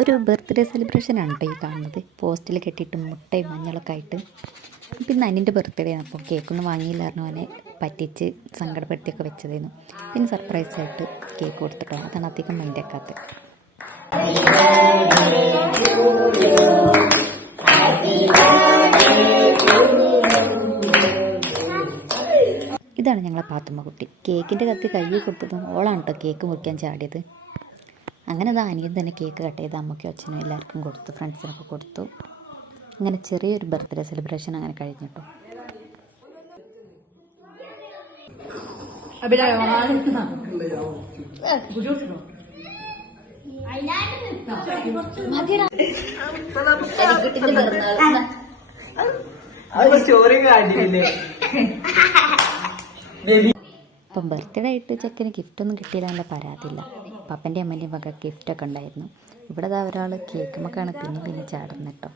ഒരു birthday celebration ആണ് കേട്ടോ ഈ കാണുന്നത്. പോസ്റ്റിൽ കെട്ടിയിട്ട് മുട്ടയും മഞ്ഞളൊക്കെ ആയിട്ട്. പിന്നെ അനിൻ്റെ ബർത്ത്ഡേ ആണ്. അപ്പോൾ കേക്കൊന്നും വാങ്ങിയില്ലായിരുന്നു, അവനെ പറ്റിച്ച് സങ്കടപ്പെടുത്തിയൊക്കെ വെച്ചതായിരുന്നു. പിന്നെ സർപ്രൈസ് ആയിട്ട് കേക്ക് കൊടുത്തിട്ടോ. അതാണ് അധികം മൈൻഡ് ആക്കാത്തത്. ഇതാണ് ഞങ്ങളെ പാത്തുമ്മ കുട്ടി. കേക്കിൻ്റെ കത്തി കയ്യിൽ കൊടുത്തതും ഓളാണ് കേട്ടോ കേക്ക് മുറിക്കാൻ ചാടിയത്. അങ്ങനെ അത് അനിയൻ തന്നെ കേക്ക് കട്ട് ചെയ്ത് അമ്മയ്ക്കും അച്ഛനും എല്ലാവർക്കും കൊടുത്തു, ഫ്രണ്ട്സിനൊക്കെ കൊടുത്തു. അങ്ങനെ ചെറിയൊരു ബർത്ത്ഡേ സെലിബ്രേഷൻ അങ്ങനെ കഴിഞ്ഞു കേട്ടോ. അപ്പം ബർത്ത്ഡേ ആയിട്ട് ചെക്കന് ഗിഫ്റ്റൊന്നും കിട്ടിയില്ല, പരാതിയില്ല. പപ്പൻ്റെ അമ്മേൻ്റെയും വക ഗിഫ്റ്റൊക്കെ ഉണ്ടായിരുന്നു. ഇവിടെ ഒരാൾ കേക്കുമൊക്കെയാണ് പിന്നെ ചാടുന്നത് കേട്ടോ.